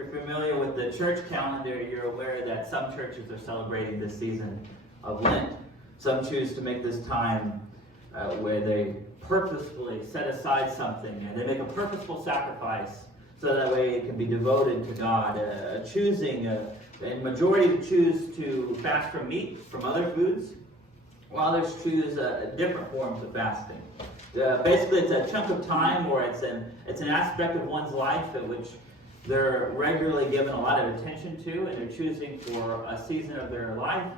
you're familiar with the church calendar, you're aware that some churches are celebrating this season of Lent. Some choose to make this time where they purposefully set aside something and they make a purposeful sacrifice so that way it can be devoted to God. And majority choose to fast from meat, from other foods, while others choose different forms of fasting. Basically, it's a chunk of time, or it's an aspect of one's life at which they're regularly given a lot of attention to, and they're choosing for a season of their life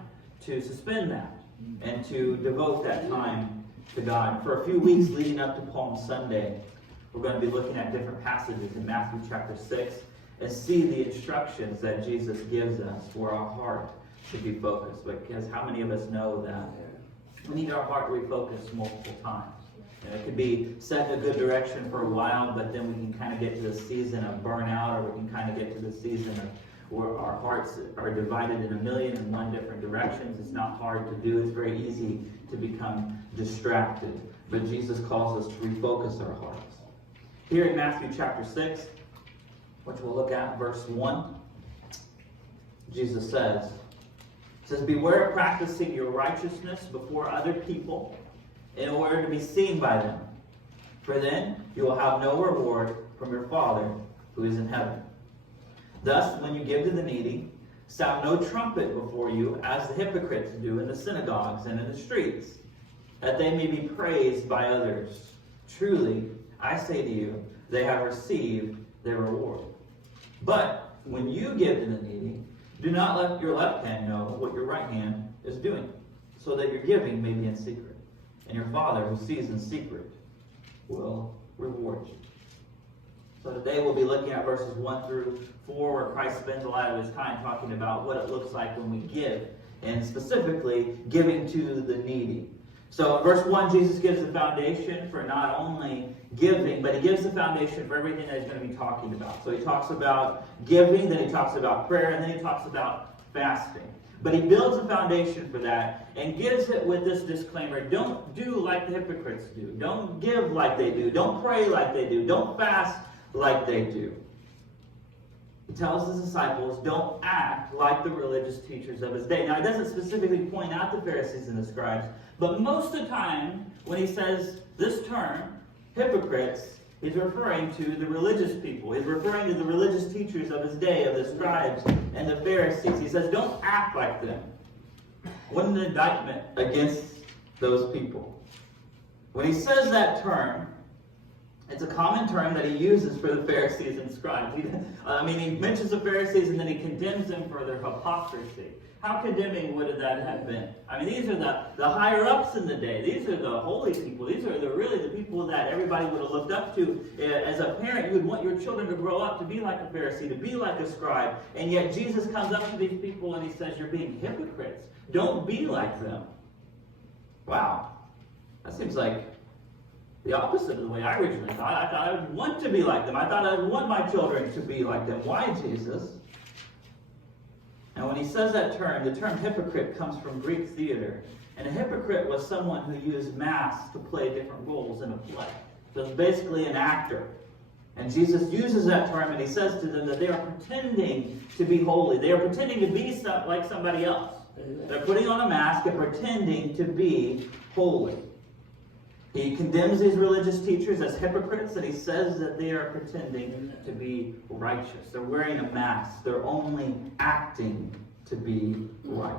to suspend that and to devote that time to God. For a few weeks leading up to Palm Sunday, we're going to be looking at different passages in Matthew chapter 6 and see the instructions that Jesus gives us for our heart to be focused. Because how many of us know that we need our heart refocused multiple times? And it could be set in a good direction for a while, but then we can kind of get to the season of burnout, or we can kind of get to the season of where our hearts are divided in 1,000,001 different directions. It's not hard to do. It's very easy to become distracted. But Jesus calls us to refocus our hearts. Here in Matthew chapter 6, which we'll look at verse 1, Jesus says, "Beware of practicing your righteousness before other people in order to be seen by them. For then you will have no reward from your Father who is in heaven. Thus, when you give to the needy, sound no trumpet before you, as the hypocrites do in the synagogues and in the streets, that they may be praised by others. Truly, I say to you, they have received their reward. But when you give to the needy, do not let your left hand know what your right hand is doing, so that your giving may be in secret. And your Father who sees in secret will reward you." So today we'll be looking at verses 1 through 4, where Christ spends a lot of his time talking about what it looks like when we give, and specifically giving to the needy. So in verse 1, Jesus gives the foundation for not only giving, but he gives the foundation for everything that he's going to be talking about. So he talks about giving, then he talks about prayer, and then he talks about fasting. But he builds a foundation for that and gives it with this disclaimer: don't do like the hypocrites do. Don't give like they do. Don't pray like they do. Don't fast like they do. He tells his disciples, don't act like the religious teachers of his day. Now, he doesn't specifically point out the Pharisees and the scribes, but most of the time when he says this term, hypocrites, he's referring to the religious people. He's referring to the religious teachers of his day, of the scribes and the Pharisees. He says, don't act like them. What an indictment against those people. When he says that term, it's a common term that he uses for the Pharisees and scribes. He mentions the Pharisees and then he condemns them for their hypocrisy. How condemning would that have been? These are the higher-ups in the day. These are the holy people. These are really the people that everybody would have looked up to. As a parent, you would want your children to grow up to be like a Pharisee, to be like a scribe. And yet Jesus comes up to these people and he says, you're being hypocrites. Don't be like them. Wow. That seems like the opposite of the way I originally thought. I thought I would want to be like them. I thought I would want my children to be like them. Why, Jesus? And when he says that term, the term hypocrite comes from Greek theater. And a hypocrite was someone who used masks to play different roles in a play. So it's basically an actor. And Jesus uses that term and he says to them that they are pretending to be holy. They are pretending to be like somebody else. They're putting on a mask and pretending to be holy. He condemns these religious teachers as hypocrites, and he says that they are pretending to be righteous. They're wearing a mask. They're only acting to be right.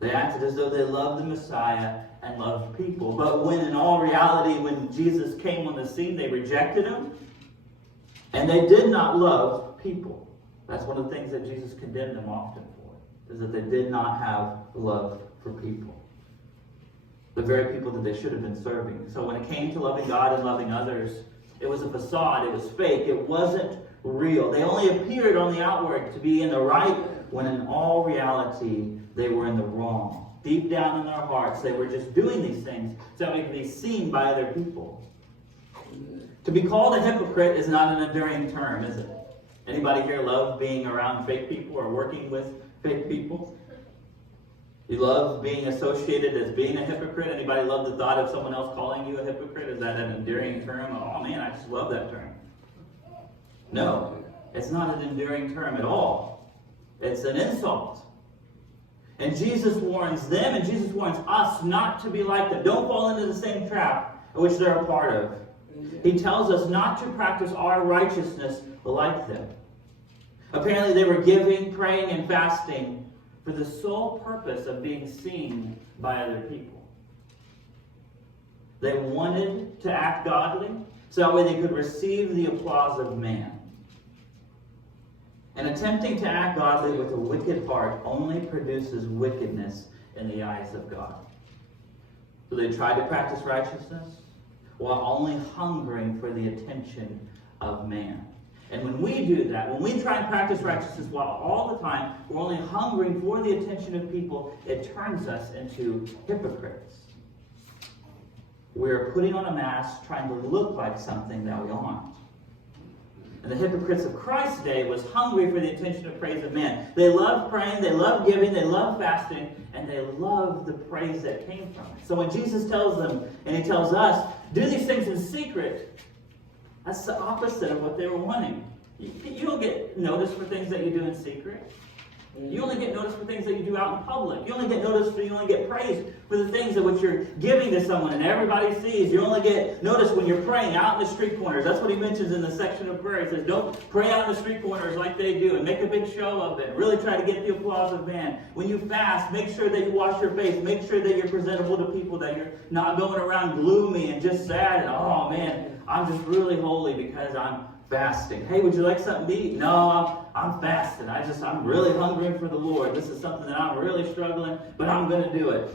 They acted as though they loved the Messiah and loved people. But when in all reality, when Jesus came on the scene, they rejected him, and they did not love people. That's one of the things that Jesus condemned them often for, is that they did not have love for people. The very people that they should have been serving. So when it came to loving God and loving others, it was a facade, it was fake, it wasn't real. They only appeared on the outward to be in the right, when in all reality, they were in the wrong. Deep down in their hearts, they were just doing these things so that they could be seen by other people. To be called a hypocrite is not an enduring term, is it? Anybody here love being around fake people or working with fake people? You love being associated as being a hypocrite? Anybody love the thought of someone else calling you a hypocrite? Is that an endearing term? Oh man, I just love that term. No. It's not an endearing term at all. It's an insult. And Jesus warns them, and Jesus warns us not to be like them. Don't fall into the same trap in which they're a part of. He tells us not to practice our righteousness like them. Apparently they were giving, praying, and fasting for the sole purpose of being seen by other people. They wanted to act godly, so that way they could receive the applause of man. And attempting to act godly with a wicked heart only produces wickedness in the eyes of God. So they tried to practice righteousness while only hungering for the attention of man. And when we do that, when we try and practice righteousness while all the time we're only hungering for the attention of people, it turns us into hypocrites. We're putting on a mask trying to look like something that we aren't. And the hypocrites of Christ's day was hungry for the attention and praise of man. They loved praying, they loved giving, they loved fasting, and they loved the praise that came from it. So when Jesus tells them, and he tells us, do these things in secret, that's the opposite of what they were wanting. You don't get noticed for things that you do in secret. You only get noticed for things that you do out in public. You only get noticed for, you only get praised for the things in which you're giving to someone and everybody sees. You only get noticed when you're praying out in the street corners. That's what he mentions in the section of prayer. He says, don't pray out in the street corners like they do and make a big show of it. Really try to get the applause of man. When you fast, make sure that you wash your face. Make sure that you're presentable to people, that you're not going around gloomy and just sad and, oh man, I'm just really holy because I'm fasting. Hey, would you like something to eat? No, I'm fasting. I'm really hungering for the Lord. This is something that I'm really struggling, but I'm going to do it.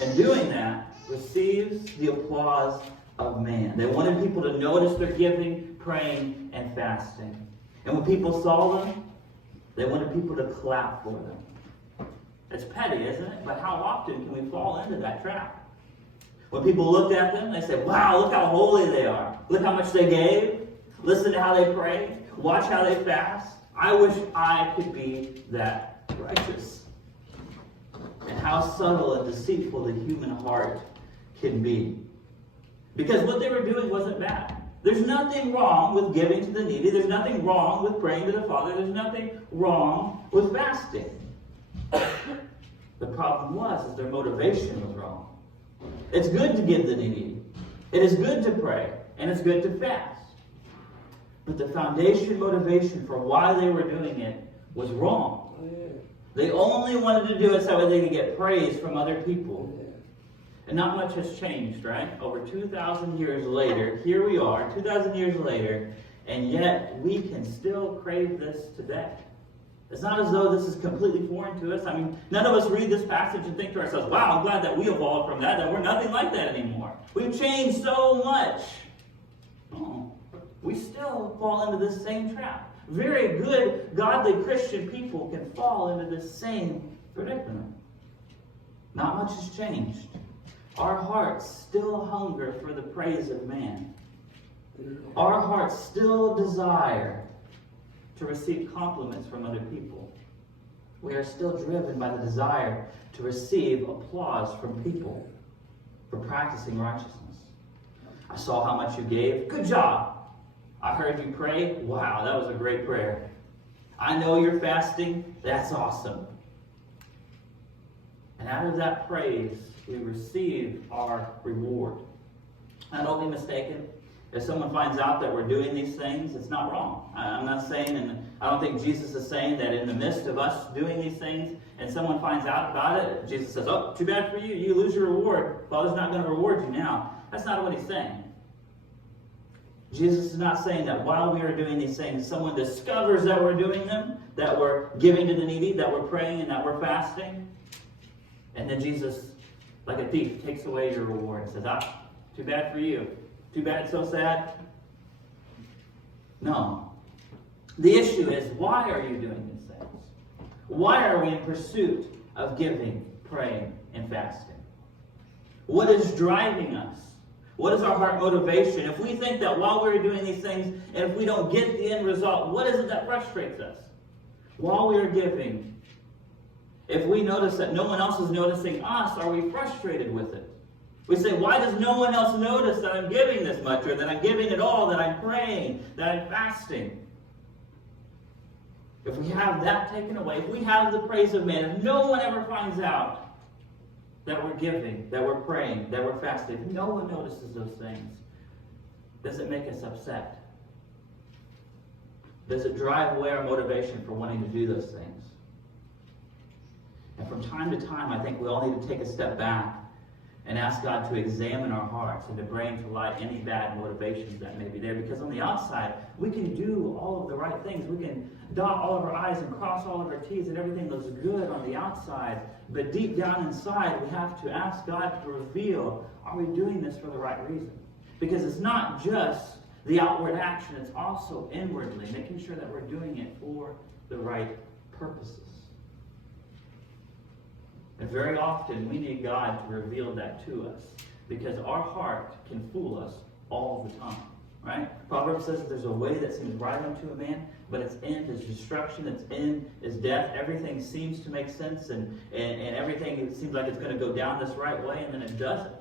And doing that receives the applause of man. They wanted people to notice their giving, praying, and fasting. And when people saw them, they wanted people to clap for them. It's petty, isn't it? But how often can we fall into that trap? When people looked at them, they said, wow, look how holy they are. Look how much they gave. Listen to how they pray. Watch how they fast. I wish I could be that righteous. And how subtle and deceitful the human heart can be. Because what they were doing wasn't bad. There's nothing wrong with giving to the needy. There's nothing wrong with praying to the Father. There's nothing wrong with fasting. The problem was their motivation was wrong. It's good to give the needy. It is good to pray. And it's good to fast. But the foundation motivation for why they were doing it was wrong. They only wanted to do it so that they could get praise from other people. And not much has changed, right? Over 2,000 years later, here we are, 2,000 years later, and yet we can still crave this today. It's not as though this is completely foreign to us. I mean, none of us read this passage and think to ourselves, wow, I'm glad that we evolved from that we're nothing like that anymore. We've changed so much. Oh, we still fall into this same trap. Very good, godly Christian people can fall into this same predicament. Not much has changed. Our hearts still hunger for the praise of man. Our hearts still desire to receive compliments from other people. We are still driven by the desire to receive applause from people for practicing righteousness. I saw how much you gave. Good job. I heard you pray. Wow, that was a great prayer. I know you're fasting. That's awesome. And out of that praise, we receive our reward. Now, don't be mistaken. If someone finds out that we're doing these things, it's not wrong. I'm not saying, and I don't think Jesus is saying that in the midst of us doing these things, and someone finds out about it, Jesus says, oh, too bad for you. You lose your reward. Father's not going to reward you now. That's not what he's saying. Jesus is not saying that while we are doing these things, someone discovers that we're doing them, that we're giving to the needy, that we're praying, and that we're fasting. And then Jesus, like a thief, takes away your reward and says, too bad for you. Too bad, so sad. No. The issue is, why are you doing these things? Why are we in pursuit of giving, praying, and fasting? What is driving us? What is our heart motivation? If we think that while we're doing these things, and if we don't get the end result, what is it that frustrates us? While we are giving, if we notice that no one else is noticing us, are we frustrated with it? We say, why does no one else notice that I'm giving this much, or that I'm giving it all, that I'm praying, that I'm fasting? If we have that taken away, if we have the praise of man, if no one ever finds out that we're giving, that we're praying, that we're fasting, if no one notices those things, does it make us upset? Does it drive away our motivation for wanting to do those things? And from time to time, I think we all need to take a step back and ask God to examine our hearts and to bring to light any bad motivations that may be there. Because on the outside, we can do all of the right things. We can dot all of our I's and cross all of our T's, and everything looks good on the outside. But deep down inside, we have to ask God to reveal, are we doing this for the right reason? Because it's not just the outward action, it's also inwardly, making sure that we're doing it for the right purposes. And very often we need God to reveal that to us, because our heart can fool us all the time, right? Proverbs says that there's a way that seems right unto a man, but its end is destruction, its end is death. Everything seems to make sense, and everything, it seems like it's going to go down this right way, and then it doesn't.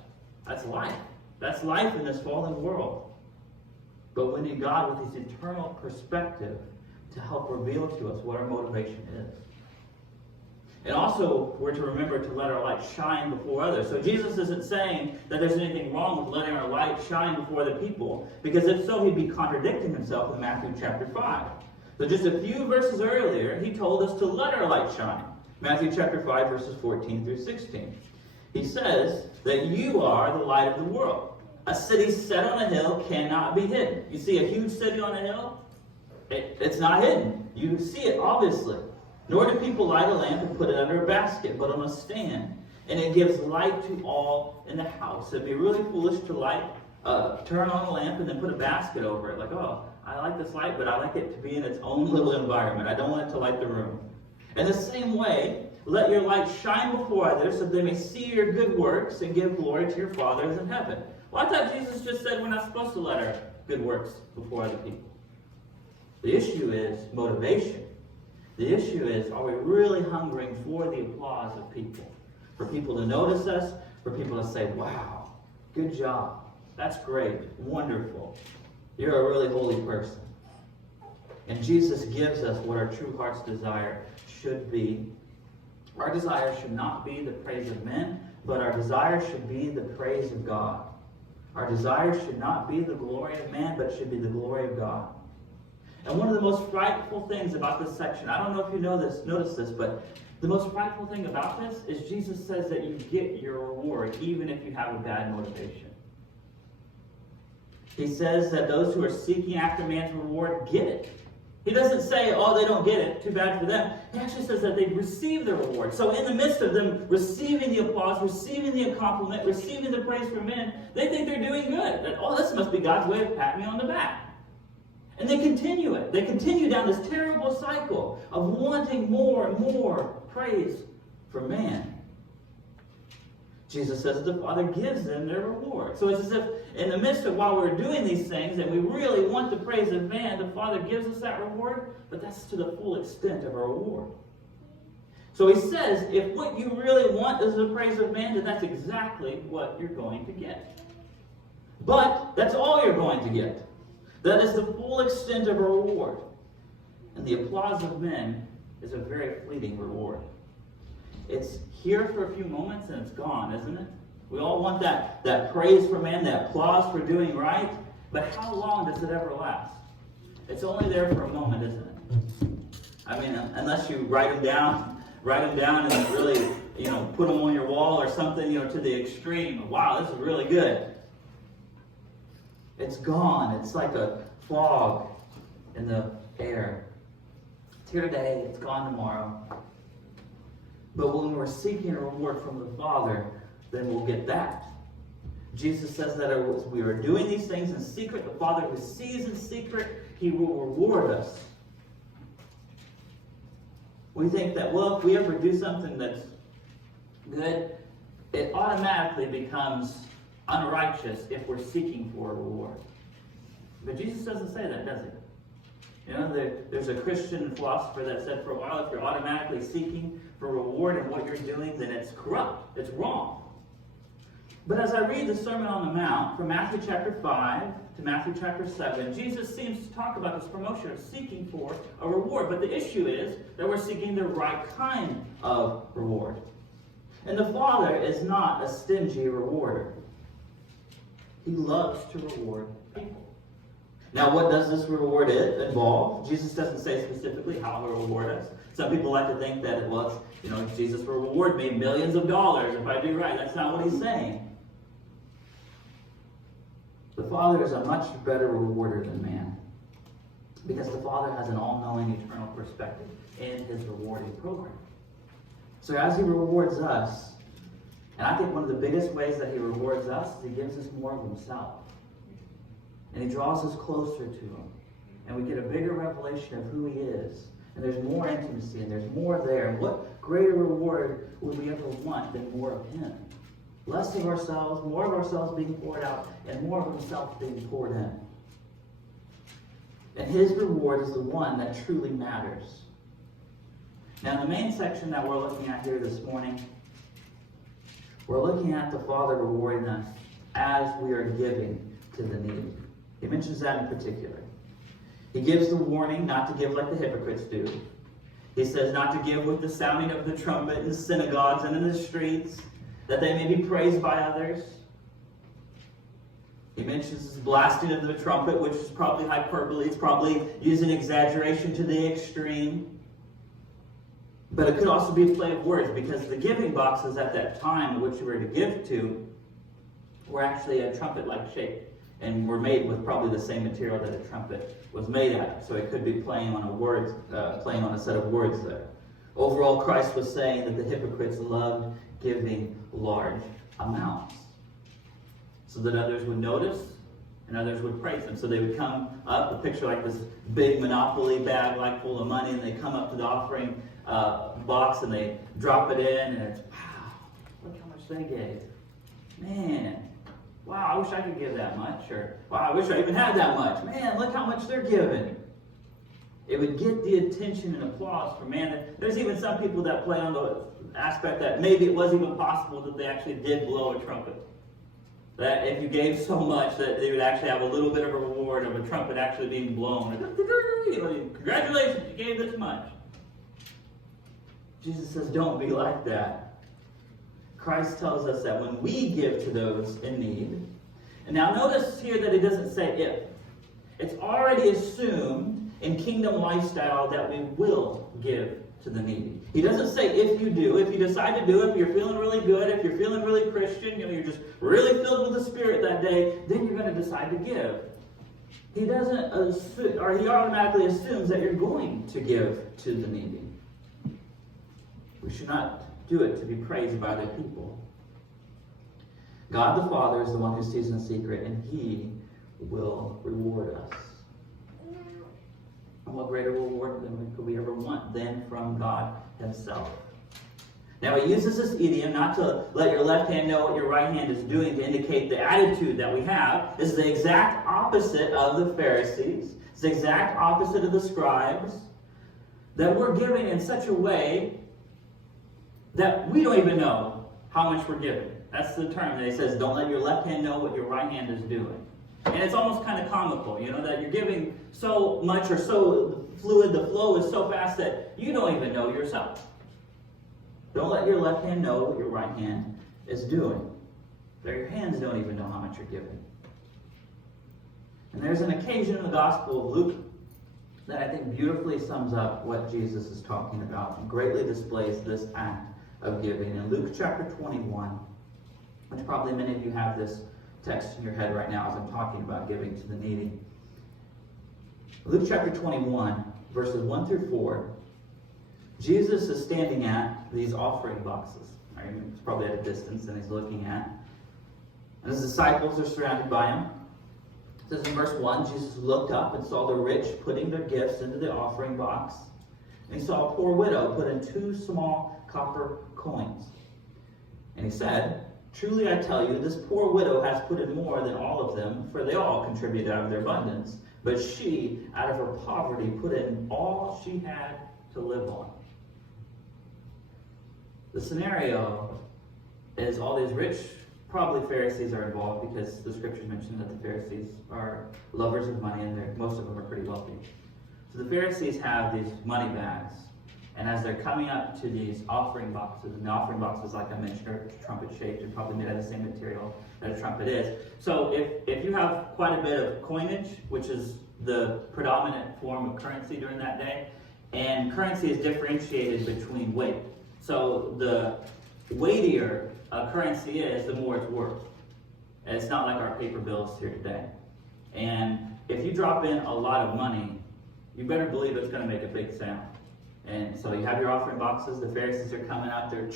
That's life. That's life in this fallen world. But we need God with his eternal perspective to help reveal to us what our motivation is. And also, we're to remember to let our light shine before others. So Jesus isn't saying that there's anything wrong with letting our light shine before the people, because if so, he'd be contradicting himself in Matthew chapter 5. So just a few verses earlier, he told us to let our light shine. Matthew chapter 5, verses 14 through 16. He says that you are the light of the world. A city set on a hill cannot be hidden. You see a huge city on a hill? It's not hidden. You see it, obviously. Nor do people light a lamp and put it under a basket, but on a stand. And it gives light to all in the house. It'd be really foolish to turn on a lamp and then put a basket over it. Like, oh, I like this light, but I like it to be in its own little environment. I don't want it to light the room. In the same way, let your light shine before others, so they may see your good works and give glory to your Father who's in heaven. Well, I thought Jesus just said we're not supposed to let our good works before other people. The issue is motivation. The issue is, are we really hungering for the applause of people? For people to notice us, for people to say, wow, good job, that's great, wonderful. You're a really holy person. And Jesus gives us what our true heart's desire should be. Our desire should not be the praise of men, but our desire should be the praise of God. Our desire should not be the glory of man, but it should be the glory of God. And one of the most frightful things about this section, I don't know if you notice this, but the most frightful thing about this is Jesus says that you get your reward even if you have a bad motivation. He says that those who are seeking after man's reward get it. He doesn't say, oh, they don't get it, too bad for them. He actually says that they receive the reward. So in the midst of them receiving the applause, receiving the compliment, receiving the praise from men, they think they're doing good. That, oh, this must be God's way of patting me on the back. And they continue it. They continue down this terrible cycle of wanting more and more praise from man. Jesus says the Father gives them their reward. So it's as if in the midst of while we're doing these things and we really want the praise of man, the Father gives us that reward, but that's to the full extent of our reward. So he says, if what you really want is the praise of man, then that's exactly what you're going to get. But that's all you're going to get. That is the full extent of a reward. And the applause of men is a very fleeting reward. It's here for a few moments and it's gone, isn't it? We all want that praise from man, that applause for doing right. But how long does it ever last? It's only there for a moment, isn't it? I mean, unless you write them down and really, put them on your wall or something, to the extreme. Wow, this is really good. It's gone. It's like a fog in the air. It's here today. It's gone tomorrow. But when we're seeking a reward from the Father, then we'll get that. Jesus says that as we are doing these things in secret, the Father who sees in secret, he will reward us. We think that, well, if we ever do something that's good, it automatically becomes unrighteous if we're seeking for a reward. But Jesus doesn't say that, does he? There's a Christian philosopher that said for a while, if you're automatically seeking for reward in what you're doing, then it's corrupt. It's wrong. But as I read the Sermon on the Mount, from Matthew chapter 5 to Matthew chapter 7, Jesus seems to talk about this promotion of seeking for a reward. But the issue is that we're seeking the right kind of reward. And the Father is not a stingy rewarder. He loves to reward people. Now, what does this reward involve? Jesus doesn't say specifically how he'll reward us. Some people like to think that, well, Jesus will reward me millions of dollars if I do right. That's not what he's saying. The Father is a much better rewarder than man, because the Father has an all-knowing eternal perspective in his rewarding program. So as he rewards us, and I think one of the biggest ways that he rewards us is he gives us more of himself. And he draws us closer to him. And we get a bigger revelation of who he is. And there's more intimacy, and there's more there. And what greater reward would we ever want than more of him? Less of ourselves, more of ourselves being poured out, and more of himself being poured in. And his reward is the one that truly matters. Now, in the main section that we're looking at here this morning, we're looking at the Father rewarding us as we are giving to the needy. He mentions that in particular. He gives the warning not to give like the hypocrites do. He says not to give with the sounding of the trumpet in the synagogues and in the streets, that they may be praised by others. He mentions this blasting of the trumpet, which is probably hyperbole. It's probably using exaggeration to the extreme. But it could also be a play of words, because the giving boxes at that time, which you were to give to, were actually a trumpet-like shape, and were made with probably the same material that a trumpet was made out of. So it could be playing on a set of words there. Overall, Christ was saying that the hypocrites loved giving large amounts, so that others would notice and others would praise them. So they would come up, a picture like this big Monopoly bag like full of money, and they come up to the offering box and they drop it in, and it's, wow, look how much they gave. Man, wow, I wish I could give that much. Or, wow, I wish I even had that much. Man, look how much they're giving. It would get the attention and applause from man. There's even some people that play on the aspect that maybe it wasn't even possible that they actually did blow a trumpet. That if you gave so much that they would actually have a little bit of a reward of a trumpet actually being blown. Congratulations, you gave this much. Jesus says, don't be like that. Christ tells us that when we give to those in need, and now notice here that it doesn't say if. It's already assumed in kingdom lifestyle that we will give to the needy. He doesn't say if you do. If you decide to do it, if you're feeling really good, if you're feeling really Christian, you're just really filled with the Spirit that day, then you're going to decide to give. He doesn't assume, or he automatically assumes that you're going to give to the needy. We should not do it to be praised by other people. God the Father is the one who sees in secret, and he will reward us. And what greater reward could we ever want than from God himself? Now he uses this idiom not to let your left hand know what your right hand is doing, to indicate the attitude that we have. This is the exact opposite of the Pharisees. It's the exact opposite of the scribes. That we're giving in such a way that we don't even know how much we're giving. That's the term that he says, don't let your left hand know what your right hand is doing. And it's almost kind of comical, that you're giving so much or so fluid, the flow is so fast that you don't even know yourself. Don't let your left hand know what your right hand is doing. That your hands don't even know how much you're giving. And there's an occasion in the Gospel of Luke that I think beautifully sums up what Jesus is talking about and greatly displays this act of giving. In Luke chapter 21, which probably many of you have this text in your head right now as I'm talking about giving to the needy. Luke chapter 21, verses 1 through 4, Jesus is standing at these offering boxes. Right? He's probably at a distance and he's looking at. And his disciples are surrounded by him. It says in verse 1, Jesus looked up and saw the rich putting their gifts into the offering box. And he saw a poor widow put in 2 small copper coins. And he said, truly I tell you, this poor widow has put in more than all of them, for they all contributed out of their abundance. But she, out of her poverty, put in all she had to live on. The scenario is all these rich, probably Pharisees are involved because the scriptures mention that the Pharisees are lovers of money and most of them are pretty wealthy. So the Pharisees have these money bags, and as they're coming up to these offering boxes, and the offering boxes, like I mentioned, are trumpet shaped and probably made out of the same material that a trumpet is. So if you have quite a bit of coinage, which is the predominant form of currency during that day, and currency is differentiated between weight. So the weightier a currency is, the more it's worth. And it's not like our paper bills here today. And if you drop in a lot of money, you better believe it's going to make a big sound. And so you have your offering boxes. The Pharisees are coming out there,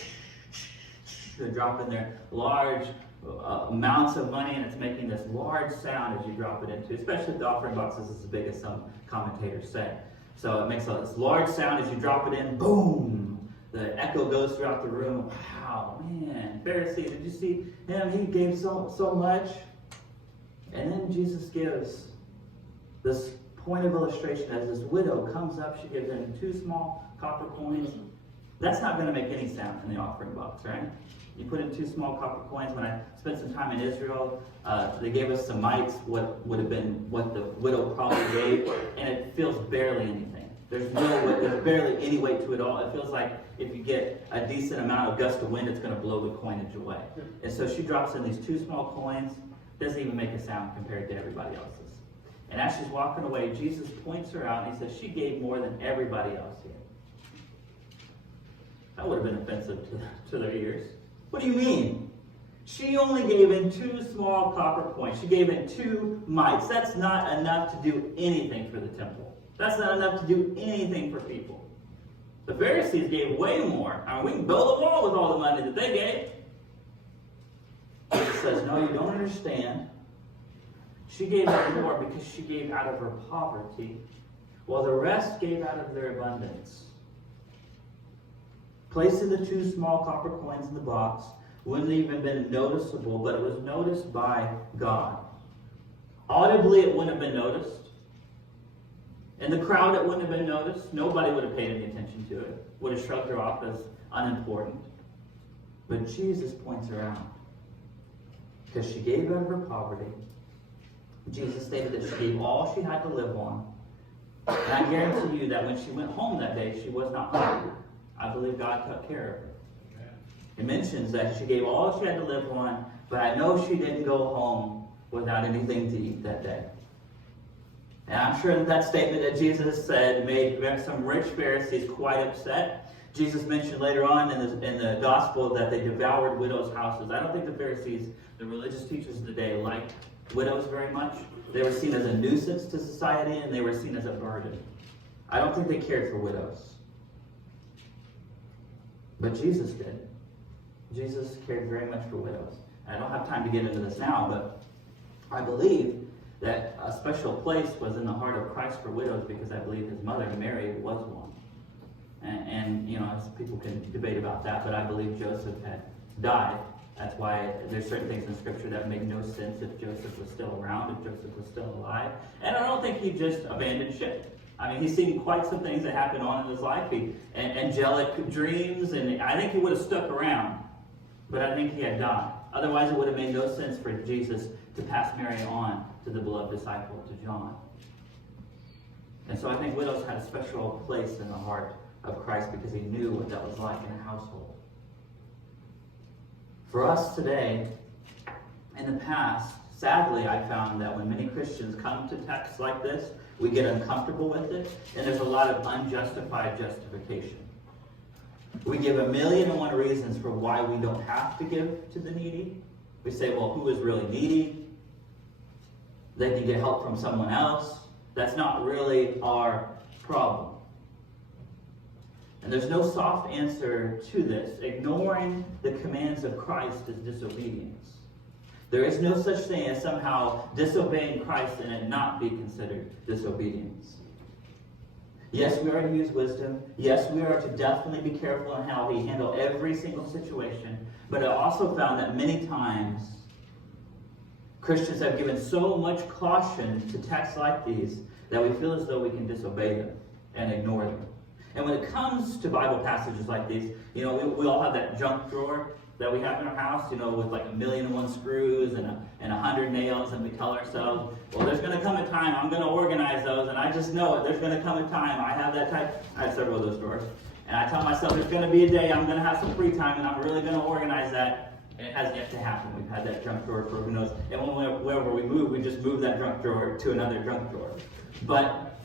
they're dropping their large amounts of money, and it's making this large sound as you drop it into, especially if the offering boxes is as big as some commentators say. So it makes this large sound as you drop it in, boom! The echo goes throughout the room. Wow, man, Pharisee, did you see him? He gave so much. And then Jesus gives this point of illustration as this widow comes up. She gives him 2 small copper coins. That's not going to make any sound in the offering box, right? You put in 2 small copper coins. When I spent some time in Israel, they gave us some mites, what would have been what the widow probably gave, and it feels barely anything. There's barely any weight to it all. It feels like if you get a decent amount of gust of wind, it's going to blow the coinage away. And so she drops in these 2 small coins. Doesn't even make a sound compared to everybody else's. And as she's walking away, Jesus points her out and he says, she gave more than everybody else here. That would have been offensive to their ears. What do you mean? She only gave in 2 small copper coins. She gave in 2 mites. That's not enough to do anything for the temple. That's not enough to do anything for people. The Pharisees gave way more. I mean, we can build a wall with all the money that they gave. Jesus says, no, you don't understand. She gave more because she gave out of her poverty, while the rest gave out of their abundance. Placing the 2 small copper coins in the box wouldn't even been noticeable, but it was noticed by God. Audibly, it wouldn't have been noticed. In the crowd, it wouldn't have been noticed. Nobody would have paid any attention to it. Would have shrugged her off as unimportant. But Jesus points her out. Because she gave out of her poverty. Jesus stated that she gave all she had to live on. And I guarantee you that when she went home that day, she was not hungry. I believe God took care of her. It mentions that she gave all she had to live on, but I know she didn't go home without anything to eat that day. And I'm sure that statement that Jesus said made some rich Pharisees quite upset. Jesus mentioned later on in the gospel that they devoured widows' houses. I don't think the Pharisees, the religious teachers of the day, liked widows very much. They were seen as a nuisance to society, and they were seen as a burden. I don't think they cared for widows. But Jesus did. Jesus cared very much for widows. And I don't have time to get into this now, but I believe that a special place was in the heart of Christ for widows because I believe his mother, Mary, was one. And you know, people can debate about that, but I believe Joseph had died. That's why there's certain things in Scripture that make no sense if Joseph was still around, if Joseph was still alive. And I don't think he just abandoned ship. I mean, he's seen quite some things that happened on in his life. Angelic dreams, and I think he would have stuck around. But I think he had died. Otherwise, it would have made no sense for Jesus to pass Mary on to the beloved disciple, to John. And so I think widows had a special place in the heart of Christ because he knew what that was like in a household. For us today, in the past, sadly, I found that when many Christians come to texts like this, we get uncomfortable with it, and there's a lot of unjustified justification. We give 1,000,001 reasons for why we don't have to give to the needy. We say, well, who is really needy? They can get help from someone else. That's not really our problem. And there's no soft answer to this. Ignoring the commands of Christ is disobedience. There is no such thing as somehow disobeying Christ and it not be considered disobedience. Yes, we are to use wisdom. Yes, we are to definitely be careful in how we handle every single situation. But I also found that many times Christians have given so much caution to texts like these that we feel as though we can disobey them and ignore them. And when it comes to Bible passages like these, you know, we all have that junk drawer. that we have in our house, with like 1,000,001 screws and 100 nails, and we tell ourselves, well, there's going to come a time I'm going to organize those, and I just know it. There's going to come a time. I have that type. I have several of those drawers. And I tell myself there's going to be a day I'm going to have some free time, and I'm really going to organize that. And it hasn't yet to happen. We've had that junk drawer for who knows. And wherever we move, we just move that junk drawer to another junk drawer. But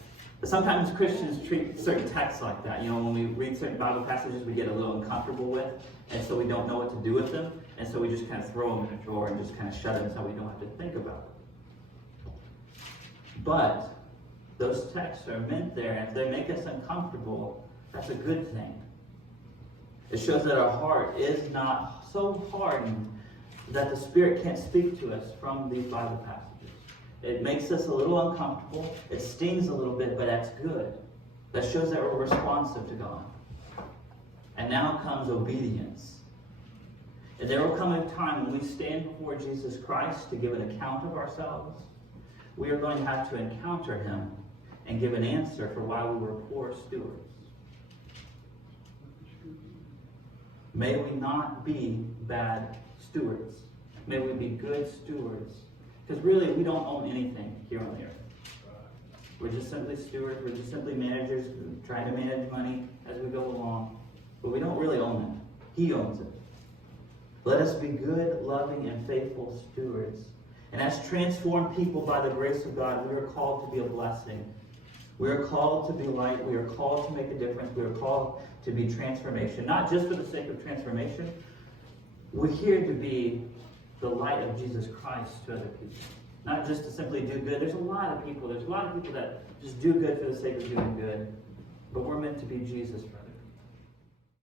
sometimes Christians treat certain texts like that. When we read certain Bible passages, we get a little uncomfortable with, and so we don't know what to do with them, and so we just kind of throw them in a drawer and just kind of shut them so we don't have to think about it. But those texts are meant there, and if they make us uncomfortable, that's a good thing. It shows that our heart is not so hardened that the Spirit can't speak to us from these Bible passages. It makes us a little uncomfortable. It stings a little bit, but that's good. That shows that we're responsive to God. And now comes obedience. And there will come a time when we stand before Jesus Christ to give an account of ourselves. We are going to have to encounter him and give an answer for why we were poor stewards. May we not be bad stewards. May we be good stewards. Because really, we don't own anything here on the earth. We're just simply stewards. We're just simply managers trying to manage money as we go along. But we don't really own it. He owns it. Let us be good, loving, and faithful stewards. And as transformed people by the grace of God, we are called to be a blessing. We are called to be light. We are called to make a difference. We are called to be transformation. Not just for the sake of transformation. We're here to be the light of Jesus Christ to other people. Not just to simply do good. There's a lot of people that just do good for the sake of doing good. But we're meant to be Jesus for